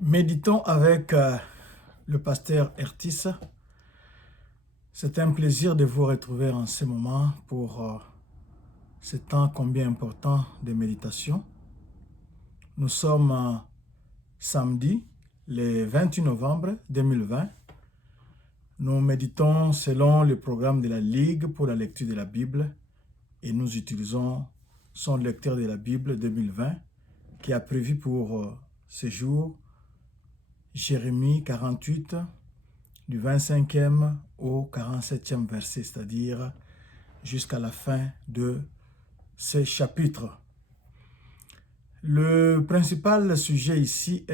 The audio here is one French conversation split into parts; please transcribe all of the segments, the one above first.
Méditons avec le pasteur Ertis. C'est un plaisir de vous retrouver en ce moment pour ce temps combien important de méditation. Nous sommes samedi, le 28 novembre 2020. Nous méditons selon le programme de la Ligue pour la lecture de la Bible et nous utilisons son lecteur de la Bible 2020 qui a prévu pour ce jour Jérémie 48, du 25e au 47e verset, c'est-à-dire jusqu'à la fin de ce chapitre. Le principal sujet ici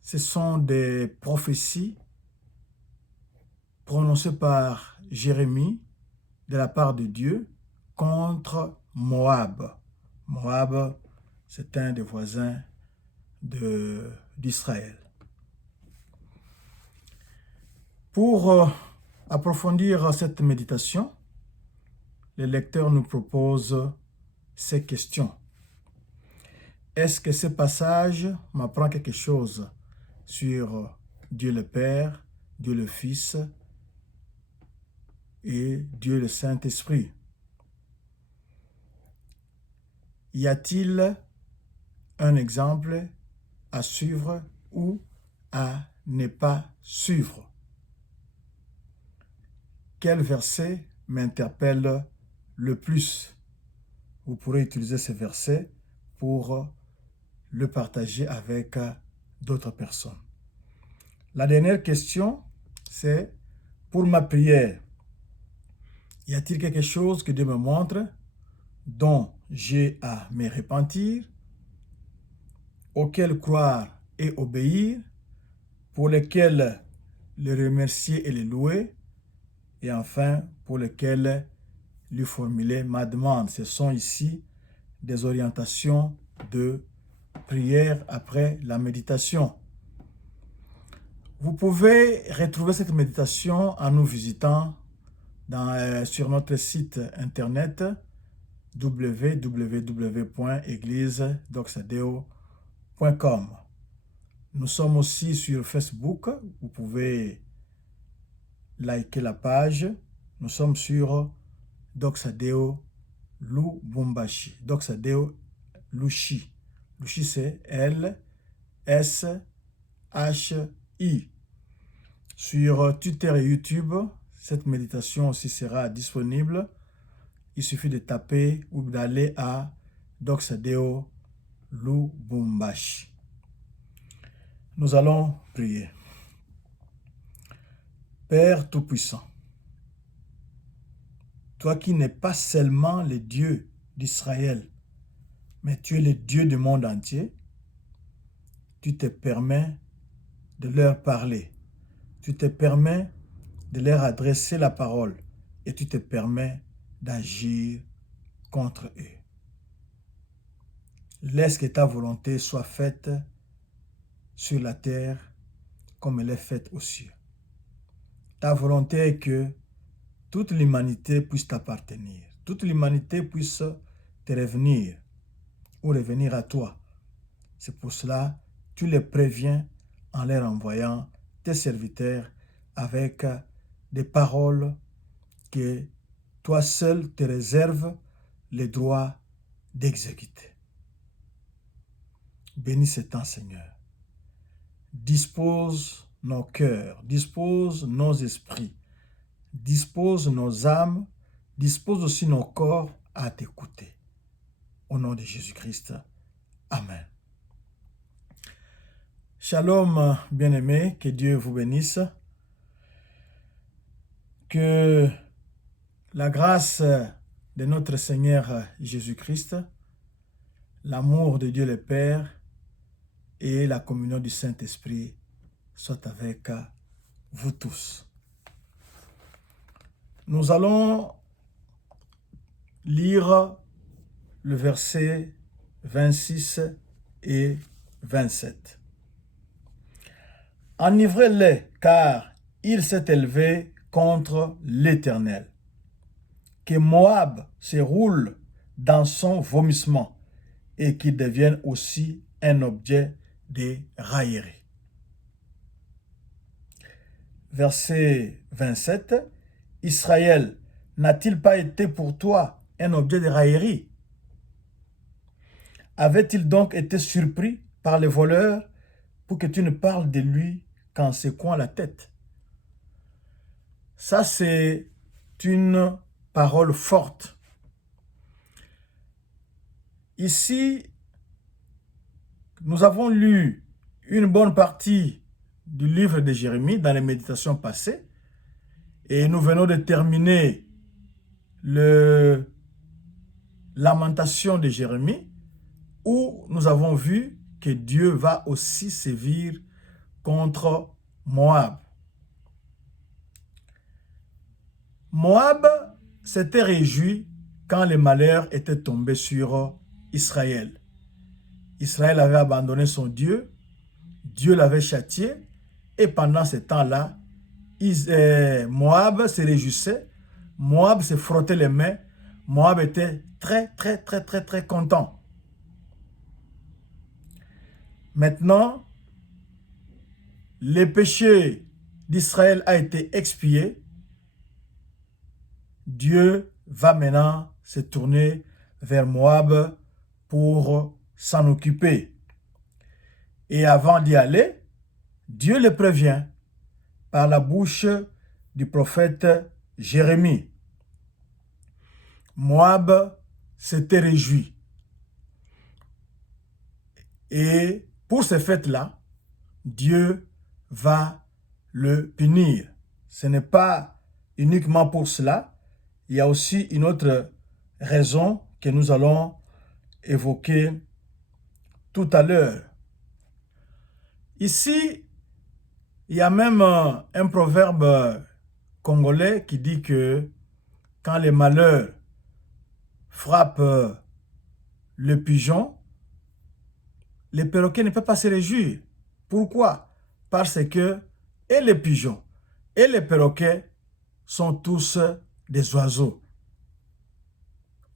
ce sont des prophéties prononcées par Jérémie de la part de Dieu contre Moab. Moab, c'est un des voisins d'Israël. Pour approfondir cette méditation, le lecteur nous propose ces questions. Est-ce que ce passage m'apprend quelque chose sur Dieu le Père, Dieu le Fils et Dieu le Saint-Esprit? Y a-t-il un exemple à suivre ou à ne pas suivre? Quel verset m'interpelle le plus? Vous pourrez utiliser ce verset pour le partager avec d'autres personnes. La dernière question, c'est pour ma prière. Y a-t-il quelque chose que Dieu me montre dont j'ai à me repentir, auquel croire et obéir, pour lesquels le remercier et le louer, et enfin pour lesquels lui formuler ma demande? Ce sont ici des orientations de prière après la méditation. Vous pouvez retrouver cette méditation en nous visitant sur notre site internet www.églisedoxadeo.com. Nous sommes aussi sur Facebook. Vous pouvez liker la page. Nous sommes sur Doxadeo Lubumbashi. Doxadeo Lushi. Lushi, c'est L-S-H-I. Sur Twitter et YouTube, cette méditation aussi sera disponible. Il suffit de taper ou d'aller à Doxadeo Lubumbashi. Nous allons prier. Père Tout-Puissant, toi qui n'es pas seulement le Dieu d'Israël, mais tu es le Dieu du monde entier, tu te permets de leur parler, tu te permets de leur adresser la parole et tu te permets d'agir contre eux. Laisse que ta volonté soit faite sur la terre comme elle est faite aux cieux. Ta volonté est que toute l'humanité puisse t'appartenir, toute l'humanité puisse te revenir ou revenir à toi. C'est pour cela que tu les préviens en leur envoyant tes serviteurs avec des paroles que toi seul te réserves le droit d'exécuter. Bénis ce temps, Seigneur. Dispose nos cœurs, dispose nos esprits, dispose nos âmes, dispose aussi nos corps à t'écouter. Au nom de Jésus-Christ. Amen. Shalom, bien-aimés, que Dieu vous bénisse. Que la grâce de notre Seigneur Jésus-Christ, l'amour de Dieu le Père et la communion du Saint-Esprit soient avec vous tous. Nous allons lire le verset 26 et 27. Enivrez-les, car il s'est élevé contre l'Éternel. Que Moab se roule dans son vomissement et qu'il devienne aussi un objet de raillerie. Verset 27. Israël, n'a-t-il pas été pour toi un objet de raillerie? Avait-il donc été surpris par les voleurs pour que tu ne parles de lui qu'en secouant la tête? Ça, c'est une parole forte. Ici, nous avons lu une bonne partie du livre de Jérémie dans les méditations passées et nous venons de terminer le Lamentation de Jérémie où nous avons vu que Dieu va aussi sévir contre Moab. Moab s'était réjoui quand les malheurs étaient tombés sur Israël. Israël avait abandonné son Dieu, Dieu l'avait châtié, et pendant ce temps-là, Moab se réjouissait, Moab se frottait les mains, Moab était très content. Maintenant, le péché d'Israël a été expié. Dieu va maintenant se tourner vers Moab pour s'en occuper. Et avant d'y aller, Dieu le prévient par la bouche du prophète Jérémie. Moab s'était réjoui. Et pour ce fait-là, Dieu va le punir. Ce n'est pas uniquement pour cela. Il y a aussi une autre raison que nous allons évoquer tout à l'heure. Ici, il y a même un proverbe congolais qui dit que quand les malheurs frappent le pigeon, le perroquet ne peut pas se réjouir. Pourquoi? Parce que et les pigeons et les perroquets sont tous des oiseaux.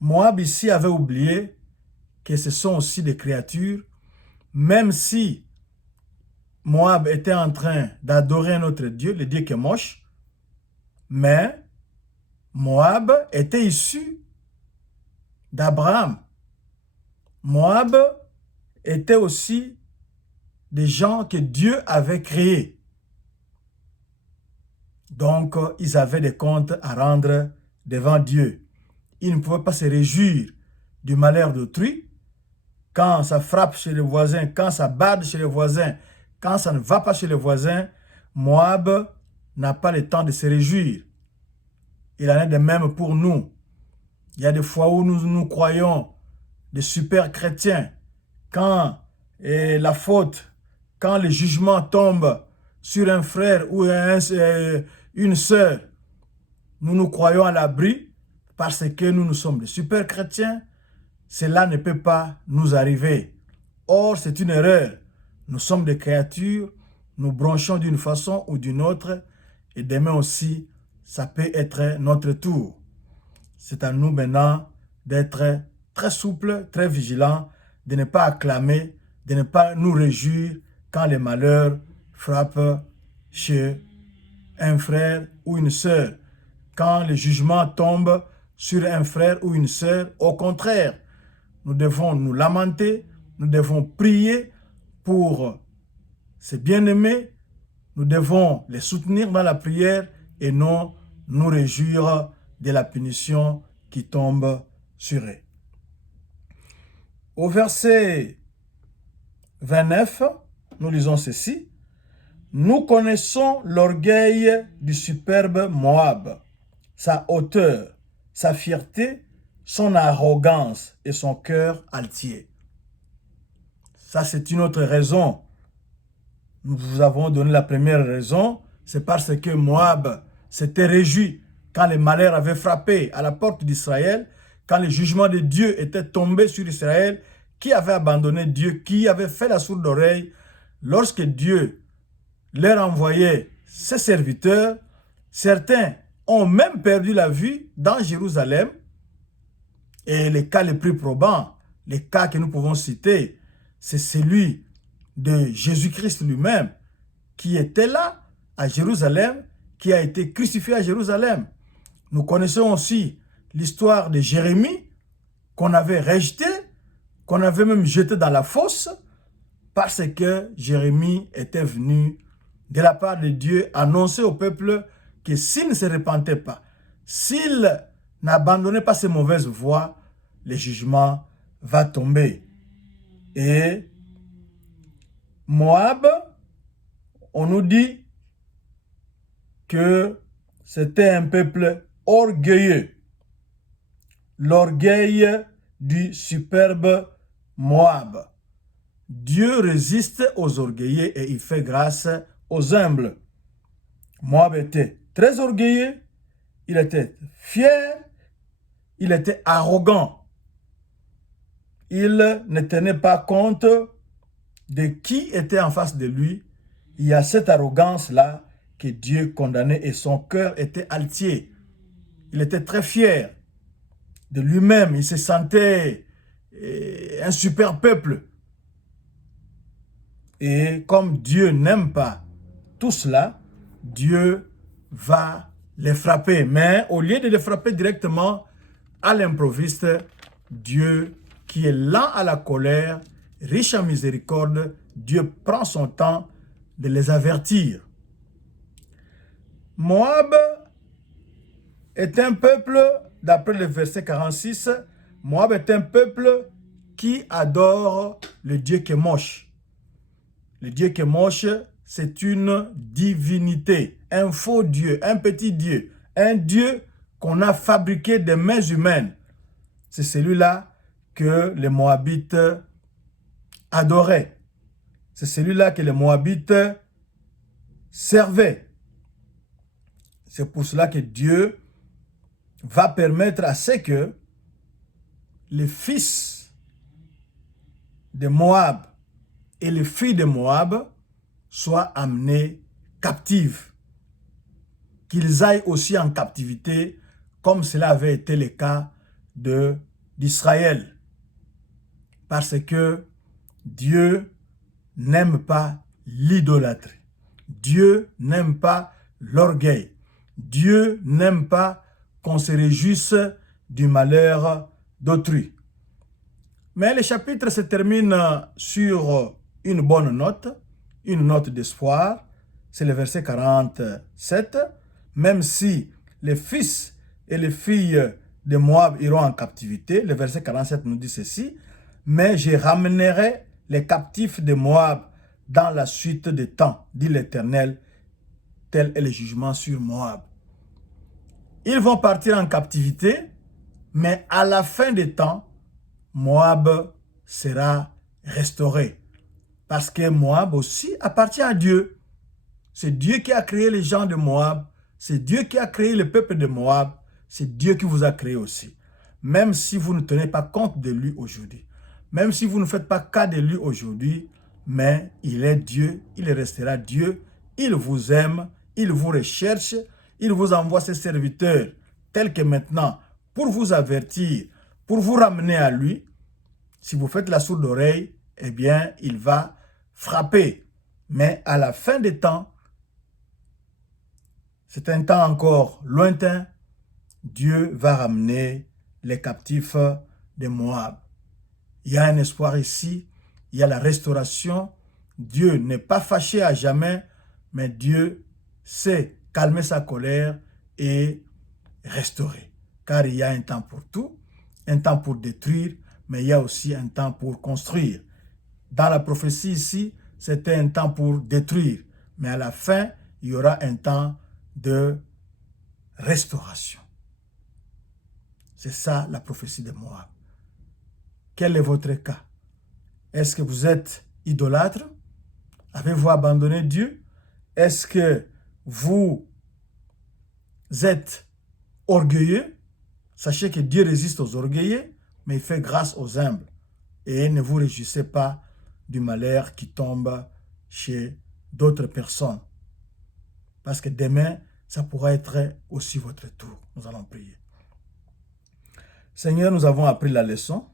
Moab ici avait oublié que ce sont aussi des créatures, même si Moab était en train d'adorer un autre dieu, le dieu Kemosh, mais Moab était issu d'Abraham. Moab était aussi des gens que Dieu avait créés. Donc, ils avaient des comptes à rendre devant Dieu. Ils ne pouvaient pas se réjouir du malheur d'autrui. Quand ça frappe chez le voisin, quand ça bade chez le voisin, quand ça ne va pas chez le voisin, Moab n'a pas le temps de se réjouir. Il en est de même pour nous. Il y a des fois où nous croyons des super chrétiens. Quand la faute, quand le jugement tombe sur un frère ou une sœur, nous nous croyons à l'abri parce que nous sommes des super chrétiens. Cela ne peut pas nous arriver. Or, c'est une erreur. Nous sommes des créatures, nous bronchons d'une façon ou d'une autre, et demain aussi, ça peut être notre tour. C'est à nous maintenant d'être très souples, très vigilants, de ne pas acclamer, de ne pas nous réjouir quand les malheurs frappent chez un frère ou une sœur. Quand le jugement tombe sur un frère ou une sœur, au contraire, nous devons nous lamenter, nous devons prier pour ces bien-aimés, nous devons les soutenir dans la prière et non nous réjouir de la punition qui tombe sur eux. Au verset 29, nous lisons ceci. Nous connaissons l'orgueil du superbe Moab, sa hauteur, sa fierté, son arrogance et son cœur altier. Ça, c'est une autre raison. Nous vous avons donné la première raison, c'est parce que Moab s'était réjoui quand les malheurs avaient frappé à la porte d'Israël, quand le jugement de Dieu était tombé sur Israël, qui avait abandonné Dieu, qui avait fait la sourde oreille. Lorsque Dieu leur envoyait ses serviteurs, certains ont même perdu la vie dans Jérusalem. Et les cas les plus probants, les cas que nous pouvons citer, c'est celui de Jésus-Christ lui-même, qui était là, à Jérusalem, qui a été crucifié à Jérusalem. Nous connaissons aussi l'histoire de Jérémie, qu'on avait rejeté, qu'on avait même jeté dans la fosse, parce que Jérémie était venu de la part de Dieu annoncer au peuple que s'il ne se repentait pas, s'il n'abandonnait pas ses mauvaises voies, le jugement va tomber. Et Moab, on nous dit que c'était un peuple orgueilleux. L'orgueil du superbe Moab. Dieu résiste aux orgueilleux et il fait grâce aux humbles. Moab était très orgueilleux, il était fier, il était arrogant. Il ne tenait pas compte de qui était en face de lui. Il y a cette arrogance-là que Dieu condamnait et son cœur était altier. Il était très fier de lui-même. Il se sentait un super peuple. Et comme Dieu n'aime pas tout cela, Dieu va les frapper. Mais au lieu de les frapper directement à l'improviste, Dieu qui est lent à la colère, riche en miséricorde, Dieu prend son temps de les avertir. Moab est un peuple, d'après le verset 46, Moab est un peuple qui adore le Dieu Kemosh. Le Dieu Kemosh, c'est une divinité, un faux Dieu, un petit Dieu, un Dieu qu'on a fabriqué des mains humaines. C'est celui-là que les Moabites adoraient. C'est celui-là que les Moabites servaient. C'est pour cela que Dieu va permettre à ce que les fils de Moab et les filles de Moab soient amenés captifs. Qu'ils aillent aussi en captivité, comme cela avait été le cas d'Israël. Parce que Dieu n'aime pas l'idolâtrie. Dieu n'aime pas l'orgueil. Dieu n'aime pas qu'on se réjouisse du malheur d'autrui. Mais le chapitre se termine sur une bonne note d'espoir. C'est le verset 47. Même si les fils et les filles de Moab iront en captivité, le verset 47 nous dit ceci, mais je ramènerai les captifs de Moab dans la suite des temps, dit l'Éternel, tel est le jugement sur Moab. Ils vont partir en captivité, mais à la fin des temps, Moab sera restauré. Parce que Moab aussi appartient à Dieu. C'est Dieu qui a créé les gens de Moab. C'est Dieu qui a créé le peuple de Moab. C'est Dieu qui vous a créé aussi. Même si vous ne tenez pas compte de lui aujourd'hui. Même si vous ne faites pas cas de lui aujourd'hui. Mais il est Dieu. Il restera Dieu. Il vous aime. Il vous recherche. Il vous envoie ses serviteurs. Tels que maintenant, pour vous avertir, pour vous ramener à lui. Si vous faites la sourde oreille, eh bien, il va frapper. Mais à la fin des temps, c'est un temps encore lointain, Dieu va ramener les captifs de Moab. Il y a un espoir ici, il y a la restauration. Dieu n'est pas fâché à jamais, mais Dieu sait calmer sa colère et restaurer. Car il y a un temps pour tout, un temps pour détruire, mais il y a aussi un temps pour construire. Dans la prophétie ici, c'était un temps pour détruire. Mais à la fin, il y aura un temps de restauration. C'est ça la prophétie de Moab. Quel est votre cas? Est-ce que vous êtes idolâtre? Avez-vous abandonné Dieu? Est-ce que vous êtes orgueilleux? Sachez que Dieu résiste aux orgueilleux, mais il fait grâce aux humbles. Et ne vous réjouissez pas du malheur qui tombe chez d'autres personnes. Parce que demain, ça pourra être aussi votre tour. Nous allons prier. Seigneur, nous avons appris la leçon.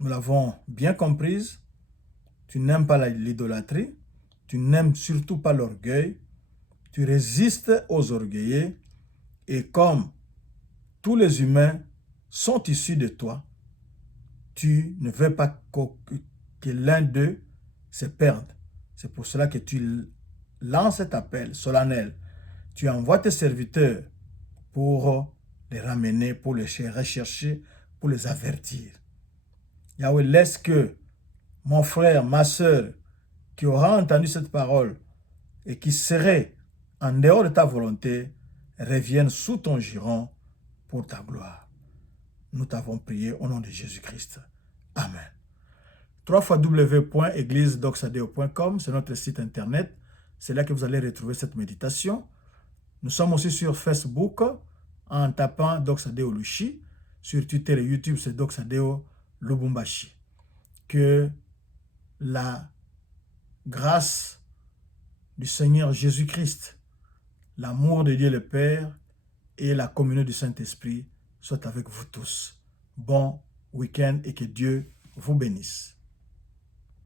Nous l'avons bien comprise. Tu n'aimes pas l'idolâtrie. Tu n'aimes surtout pas l'orgueil. Tu résistes aux orgueillés. Et comme tous les humains sont issus de toi, tu ne veux pas que l'un d'eux se perde. C'est pour cela que tu lances cet appel solennel. Tu envoies tes serviteurs pour les ramener, pour les rechercher, pour les avertir. Yahweh, laisse que mon frère, ma soeur, qui aura entendu cette parole et qui serait en dehors de ta volonté, revienne sous ton giron pour ta gloire. Nous t'avons prié au nom de Jésus-Christ. Amen. www.églisedoxadeo.com, c'est notre site internet. C'est là que vous allez retrouver cette méditation. Nous sommes aussi sur Facebook en tapant Doxadeo Lushi. Sur Twitter et YouTube, c'est Doxadeo Lubumbashi. Que la grâce du Seigneur Jésus-Christ, l'amour de Dieu le Père et la communion du Saint-Esprit soient avec vous tous. Bon week-end et que Dieu vous bénisse.